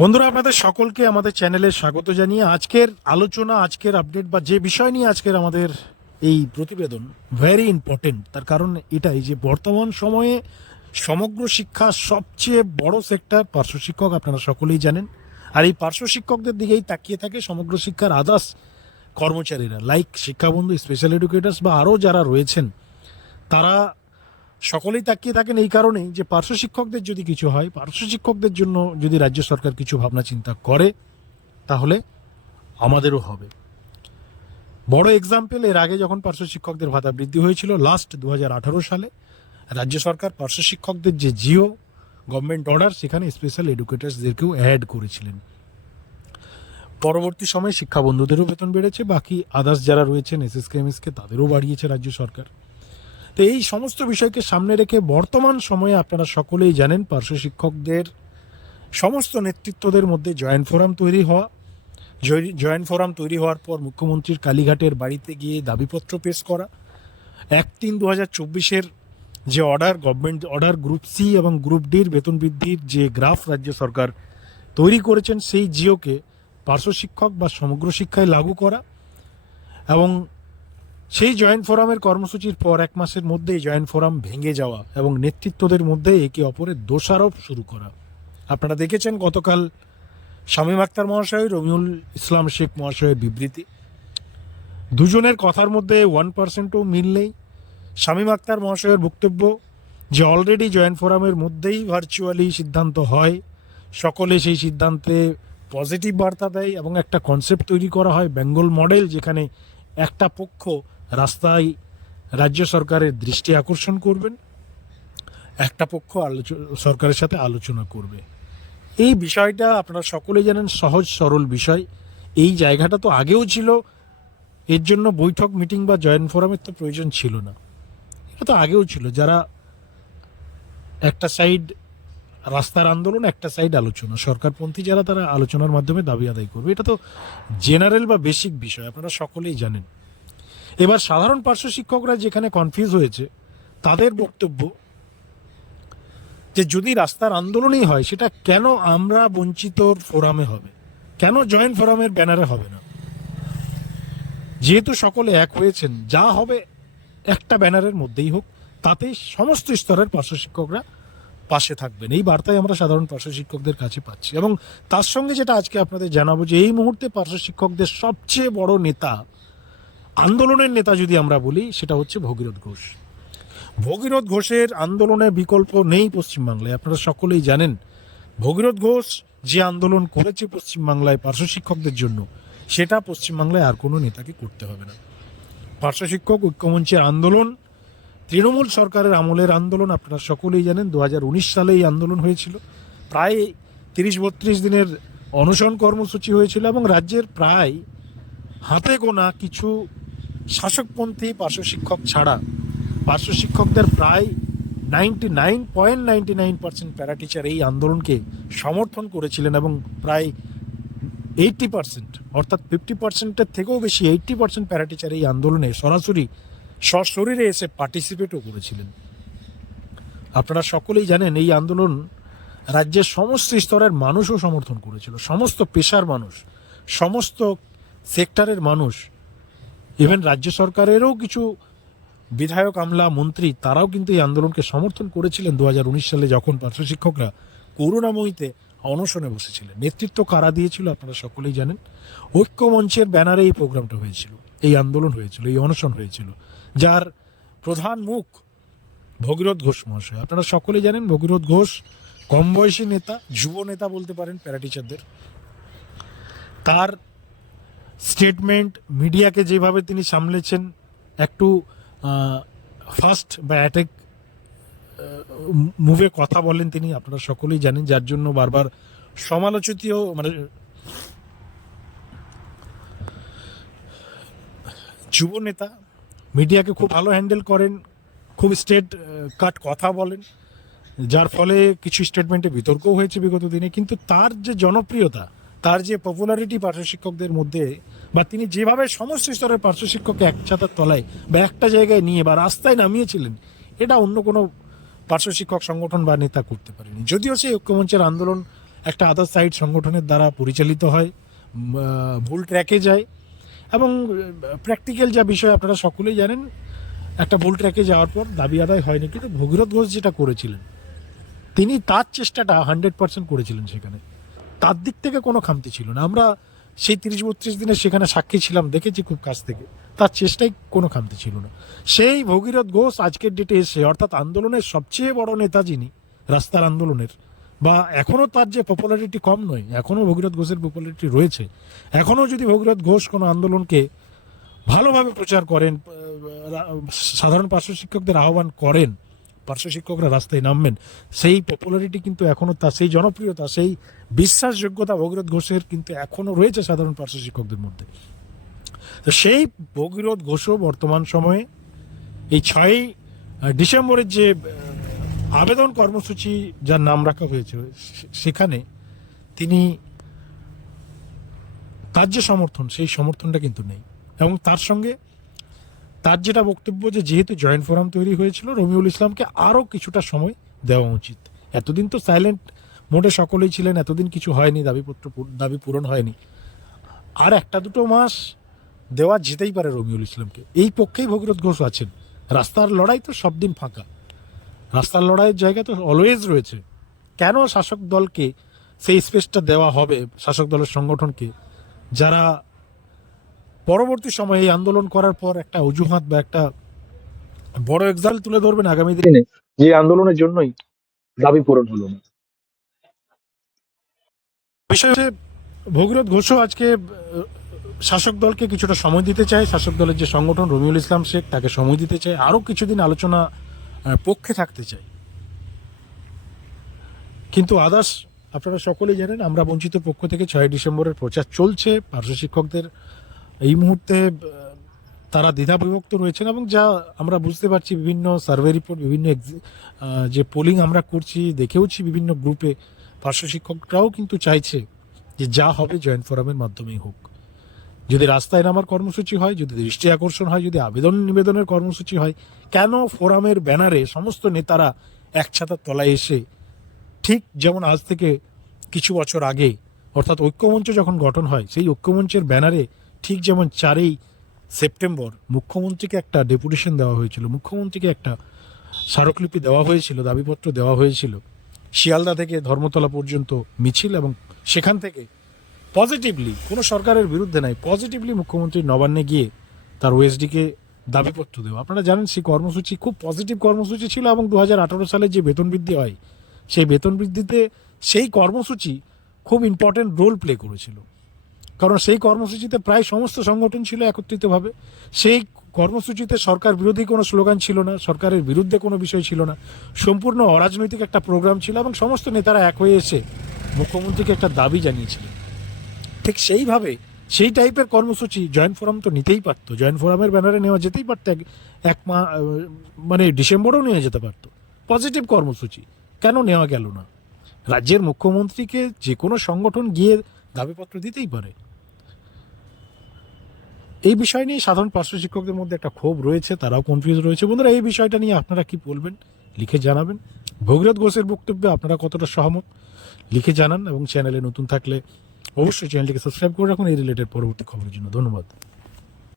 বন্ধুরা, আপনাদের সকলকে আমাদের চ্যানেলে স্বাগত জানিয়ে আজকের আলোচনা, আজকের আপডেট বা যে বিষয় নিয়ে আজকের আমাদের এই প্রতিবেদন ভেরি ইম্পর্টেন্ট তার কারণ এটাই যে বর্তমান সময়ে সমগ্র শিক্ষা সবচেয়ে বড় সেক্টর পার্শ্ব শিক্ষক আপনারা সকলেই জানেন। আর এই পার্শ্ব শিক্ষকদের দিকেই তাকিয়ে থাকে সমগ্র শিক্ষার আদার্স কর্মচারীরা লাইক শিক্ষাবন্ধু স্পেশাল এডুকেটার্স বা আরও যারা রয়েছেন, তারা সকলেই তাকিয়ে থাকেন এই কারণেই যে পার্শ্ব শিক্ষকদের যদি কিছু হয়, পার্শ্ব শিক্ষকদের জন্য যদি রাজ্য সরকার কিছু ভাবনা চিন্তা করে, তাহলে আমাদেরও হবে। বড় এক্সাম্পল এর আগে যখন পার্শ্ব শিক্ষকদের ভাতা বৃদ্ধি হয়েছিল লাস্ট দু হাজার আঠারো সালে, রাজ্য সরকার পার্শ্ব শিক্ষকদের যে জিও গভর্নমেন্ট অর্ডার সেখানে স্পেশাল এডুকেটার্সদেরকেও অ্যাড করেছিলেন। পরবর্তী সময়ে শিক্ষা বন্ধুদেরও বেতন বেড়েছে, বাকি আদার্স যারা রয়েছেন এসএস কেএমএসকে তাদেরও বাড়িয়েছে রাজ্য সরকার। তো এই সমস্ত বিষয়কে সামনে রেখে বর্তমান সময়ে আপনারা সকলেই জানেন পার্শ্ব শিক্ষকদের সমস্ত নেতৃত্বদের মধ্যে জয়েন্ট ফোরাম তৈরি হওয়া। জয়- জয়েন্ট ফোরাম তৈরি হওয়ার পর মুখ্যমন্ত্রীর কালীঘাটের বাড়িতে গিয়ে দাবিপত্র পেশ করা। এক তিন দু হাজার চব্বিশের যে order, government order group C এবং গ্রুপ ডির বেতন বৃদ্ধির যে গ্রাফ রাজ্য সরকার তৈরি করেছেন, সেই জিওকে পার্শ্ব শিক্ষক বা সমগ্র শিক্ষায় লাগু করা। এবং সেই জয়েন্ট ফোরামের কর্মসূচির পর এক মাসের মধ্যেই জয়েন্ট ফোরাম ভেঙে যাওয়া এবং নেতৃত্বদের মধ্যে একে অপরের দোষারোপ শুরু করা। আপনারা দেখেছেন গতকাল শামীম আক্তার মহাশয় রবিউল ইসলাম শেখ মহাশয়ের বিবৃতি। দুজনের কথার মধ্যে ওয়ান পার্সেন্টও মিল নেই। শামীম আক্তার মহাশয়ের বক্তব্য যে অলরেডি জয়েন্ট ফোরামের মধ্যেই ভার্চুয়ালি সিদ্ধান্ত হয়, সকলে সেই সিদ্ধান্তে পজিটিভ বার্তা দেয় এবং একটা কনসেপ্ট তৈরি করা হয়, বেঙ্গল মডেল, যেখানে একটা পক্ষ রাস্তায় রাজ্য সরকারের দৃষ্টি আকর্ষণ করবেন, একটা পক্ষ আলোচ- সরকারের সাথে আলোচনা করবে। এই বিষয়টা আপনারা সকলেই জানেন, সহজ সরল বিষয়। এই জায়গাটা তো আগেও ছিল, এর জন্য বৈঠক, মিটিং বা জয়েন্ট ফোরামের তো প্রয়োজন ছিল না। এটা তো আগেও ছিল, যারা একটা সাইড রাস্তার আন্দোলন, একটা সাইড আলোচনা। সরকারপন্থী যারা, তারা আলোচনার মাধ্যমে দাবি আদায় করবে। এটা তো জেনারেল বা বেসিক বিষয়, আপনারা সকলেই জানেন। এবার সাধারণ পার্শ্ব শিক্ষকরা যেখানে কনফিউজ হয়েছে, তাদের বক্তব্য যে যদি রাস্তার আন্দোলনই হয়, সেটা কেন আমরা বঞ্চিত ফোরামে হবে? কেন জয়েন্ট ফোরামের ব্যানারে হবে না? যেহেতু সকলে এক হয়েছেন, যা হবে একটা ব্যানারের মধ্যেই হোক তাতে সমস্ত স্তরের পার্শ্ব শিক্ষকরা পাশে থাকবেন। এই বার্তাই আমরা সাধারণ পার্শ্ব শিক্ষকদের কাছে পাচ্ছি। এবং তার সঙ্গে যেটা আজকে আপনাদের জানাব যে এই মুহূর্তে পার্শ্ব শিক্ষকদের সবচেয়ে বড় নেতা আন্দোলনের নেতা যদি আমরা বলি, সেটা হচ্ছে ভগীরথ ঘোষ। ভগীরথ ঘোষের আন্দোলনের বিকল্প নেই পশ্চিমবাংলায়। আপনারা সকলেই জানেন, ভগীরথ ঘোষ যে আন্দোলন করেছে পশ্চিমবাংলায় পার্শ্ব শিক্ষকদের জন্য, সেটা পশ্চিমবাংলায় আর কোনো নেতাকে করতে হবে না। পার্শ্ব শিক্ষক ঐক্যমঞ্চের আন্দোলন, তৃণমূল সরকারের আমলের আন্দোলন, আপনারা সকলেই জানেন দু হাজার সালে এই আন্দোলন হয়েছিল। প্রায় তিরিশ বত্রিশ দিনের অনশন কর্মসূচি হয়েছিল এবং রাজ্যের প্রায় হাতে গোনা কিছু শাসকপন্থী পার্শ্ব শিক্ষক ছাড়া পার্শ্ব শিক্ষকদের প্রায় ninety nine point ninety nine percent para teacher এই আন্দোলনকে সমর্থন করেছিলেন এবং প্রায় এইটটি পার্সেন্ট অর্থাৎ ফিফটি পার্সেন্টের থেকেও বেশি এইটটি পার্সেন্ট প্যারাটিচার এই আন্দোলনে সরাসরি সশরীরে এসে পার্টিসিপেটও করেছিলেন। আপনারা সকলেই জানেন এই আন্দোলন রাজ্যের সমস্ত স্তরের মানুষও সমর্থন করেছিল, সমস্ত পেশার মানুষ, সমস্ত সেক্টরের মানুষ ইভেন রাজ্য সরকারেরও কিছু বিধায়ক, আমলা, মন্ত্রী, তারাও কিন্তু এই আন্দোলনকে সমর্থন করেছিলেন দু হাজার উনিশ সালে যখন পার্শ্ব শিক্ষকরা করুণাময়ীতে অনশনে বসেছিলেন। নেতৃত্ব কারা দিয়েছিল আপনারা সকলেই জানেন। ঐক্যমঞ্চের ব্যানারে এই প্রোগ্রামটা হয়েছিল, এই আন্দোলন হয়েছিল, এই অনশন হয়েছিল, যার প্রধান মুখ ভগীরথ ঘোষ মহাশয়। আপনারা সকলেই জানেন ভগীরথ ঘোষ কম বয়সী নেতা, যুব নেতা বলতে পারেন প্যারাটিচারদের। তার স্টেটমেন্ট মিডিয়াকে যেভাবে তিনি সামলেছেন, একটু ফার্স্ট বা অ্যাটেক মুভে কথা বলেন তিনি, আপনারা সকলেই জানেন, যার জন্য বারবার সমালোচিতও মানে যুব নেতা মিডিয়াকে খুব ভালো হ্যান্ডেল করেন, খুব স্টেট কাট কথা বলেন, যার ফলে কিছু স্টেটমেন্টে বিতর্কও হয়েছে বিগত দিনে, কিন্তু তার যে জনপ্রিয়তা তার যে পপুলারিটি পার্শ্ব শিক্ষকদের মধ্যে বা তিনি যেভাবে সমস্ত স্তরের পার্শ্ব শিক্ষককে এক ছাতার তলায় বা একটা জায়গায় নিয়ে বা রাস্তায় নামিয়েছিলেন, এটা অন্য কোনো পার্শ্ব শিক্ষক সংগঠন বা নেতা করতে পারেনি। যদিও সেই ঐক্যমঞ্চের আন্দোলন একটা আদার সাইড সংগঠনের দ্বারা পরিচালিত হয় ভুল ট্র্যাকে যায় এবং প্র্যাকটিক্যাল যা বিষয় আপনারা সকলেই জানেন, একটা ভুল ট্র্যাকে যাওয়ার পর দাবি আদায় হয়নি, কিন্তু ভগীরথ ঘোষ যেটা করেছিলেন, তিনি তার চেষ্টাটা হান্ড্রেড পার্সেন্ট করেছিলেন সেখানে। তার দিক থেকে কোনো খামতি ছিল না। আমরা সেই তিরিশ বত্রিশ দিনে সেখানে সাক্ষী ছিলাম, দেখেছি খুব কাছ থেকে। তার চেষ্টায় কোনো খামতি ছিল না। সেই ভগীরথ ঘোষ আজকের ডেটে এসে, অর্থাৎ আন্দোলনের সবচেয়ে বড় নেতা যিনি, রাস্তার আন্দোলনের, বা এখনও তার যে পপুলারিটি কম নয়, এখনও ভগীরথ ঘোষের পপুলারিটি রয়েছে, এখনও যদি ভগীরথ ঘোষ কোনো আন্দোলনকে ভালোভাবে প্রচার করেন সাধারণ পার্শ্ব শিক্ষকদের আহ্বান করেন পার্শ্ব শিক্ষকরা রাস্তায় নামবেন। সেই পপুলারিটি কিন্তু এখনও তার, সেই জনপ্রিয়তা, সেই বিশ্বাসযোগ্যতা ভগীরথ ঘোষের কিন্তু এখনও রয়েছে সাধারণ পার্শ্ব শিক্ষকদের মধ্যে। তো সেই ভগীরথ ঘোষও বর্তমান সময়ে এই ছয়ই ডিসেম্বরের যে আবেদন কর্মসূচি যার নাম রাখা হয়েছে সেখানে তিনি তার যে সমর্থন, সেই সমর্থনটা কিন্তু নেই। এবং তার সঙ্গে তার যেটা বক্তব্য যে যেহেতু জয়েন্ট ফোরাম তৈরি হয়েছিল, রমিউল ইসলামকে আরও কিছুটা সময় দেওয়া উচিত। এতদিন তো সাইলেন্ট মোডে সকলেই ছিলেন, এতদিন কিছু হয়নি, দাবিপত্র দাবি পূরণ হয়নি। আর একটা দুটো মাস দেওয়া যেতেই পারে রমিউল ইসলামকে। এই পক্ষেই ভগীরথ ঘোষ আছেন। রাস্তার লড়াই তো সব দিন ফাঁকা। রাস্তার লড়াইয়ের জায়গা তো অলওয়েজ রয়েছে। কেন শাসক দলকে সেই স্পেসটা দেওয়া হবে? শাসক দলের সংগঠনকে। যারা পরবর্তী সময়ে এই আন্দোলন করার পর একটা অজুহাত বা একটা বড় এক্সাল তুলে ধরবেন আগামী দিনে? যে আন্দোলনের জন্যই দাবি পূরণ হলো না। বিষয় ভগীরথ ঘোষও আজকে শাসক দলকে কিছুটা সময় দিতে চায়। শাসক দলের যে সংগঠন রবিউল ইসলাম শেখ তাকে সময় দিতে চায়। আরও কিছুদিন আলোচনা পক্ষে থাকতে চায়। কিন্তু আদার্স আপনারা সকলেই জানেন আমরা বঞ্চিত পক্ষ থেকে ছয় ডিসেম্বরের প্রচার চলছে। পার্শ্ব শিক্ষকদের এই মুহূর্তে তারা দ্বিধা বিভক্ত রয়েছেন এবং যা আমরা বুঝতে পারছি বিভিন্ন সার্ভে রিপোর্ট, বিভিন্ন যে পোলিং আমরা করছি, দেখেওছি বিভিন্ন গ্রুপে পার্শ্ব শিক্ষকরাও কিন্তু চাইছে যে যা হবে জয়েন্ট ফোরামের মাধ্যমেই হোক। যদি রাস্তায় নামার কর্মসূচি হয়, যদি দৃষ্টি আকর্ষণ হয়, যদি আবেদন নিবেদনের কর্মসূচি হয়, কেন ফোরামের ব্যানারে সমস্ত নেতারা এক ছাতার তলায় এসে ঠিক যেমন আজ থেকে কিছু বছর আগে, অর্থাৎ ঐক্যমঞ্চ যখন গঠন হয়, সেই ঐক্যমঞ্চের ব্যানারে ঠিক যেমন চারই সেপ্টেম্বর মুখ্যমন্ত্রীকে একটা ডেপুটেশন দেওয়া হয়েছিল, মুখ্যমন্ত্রীকে একটা স্মারকলিপি দেওয়া হয়েছিল, দাবিপত্র দেওয়া হয়েছিল। শিয়ালদা থেকে ধর্মতলা পর্যন্ত মিছিল এবং সেখান থেকে পজিটিভলি কোনো সরকারের বিরুদ্ধে নাই পজিটিভলি মুখ্যমন্ত্রী নবান্নে গিয়ে তার ওএসডিকে দাবিপত্র দেওয়া। আপনারা জানেন সেই কর্মসূচি খুব পজিটিভ কর্মসূচি ছিল এবং দু হাজার আঠেরো সালে যে বেতন বৃদ্ধি হয়, সেই বেতন বৃদ্ধিতে সেই কর্মসূচি খুব ইম্পর্টেন্ট রোল প্লে করেছিল। কারণ সেই কর্মসূচিতে প্রায় সমস্ত সংগঠন ছিল একত্রিতভাবে। সেই কর্মসূচিতে সরকার বিরোধী কোনো স্লোগান ছিল না, সরকারের বিরুদ্ধে কোনো বিষয় ছিল না। সম্পূর্ণ অরাজনৈতিক একটা প্রোগ্রাম ছিল এবং সমস্ত নেতারা এক হয়ে এসে মুখ্যমন্ত্রীকে একটা দাবি জানিয়েছিলেন ঠিক সেইভাবে সেই টাইপের কর্মসূচি জয়েন্ট ফোরাম তো নিতেই পারতো। জয়েন্ট ফোরামের ব্যানারে নেওয়া যেতেই পারতো, এক- মা মানে ডিসেম্বরেও নিয়ে যেতে পারতো। পজিটিভ কর্মসূচি, কেন নেওয়া গেল না? রাজ্যের মুখ্যমন্ত্রীকে যে কোনো সংগঠন গিয়ে দাবিপত্র দিতেই পারে। এই বিষয় নিয়ে সাধারণ পার্শ্ব শিক্ষকদের মধ্যে একটা ক্ষোভ রয়েছে, তারাও কনফিউজ রয়েছে। বন্ধুরা, এই বিষয়টা নিয়ে আপনারা কি বলবেন? লিখে জানাবেন। ভগীরথ ঘোষের বক্তব্যে আপনারা কতটা সহমত? লিখে জানান এবং চ্যানেলে নতুন থাকলে অবশ্যই চ্যানেলটিকে সাবস্ক্রাইব করে রাখুন। এই রিলেটেড পরবর্তী খবরের জন্য ধন্যবাদ।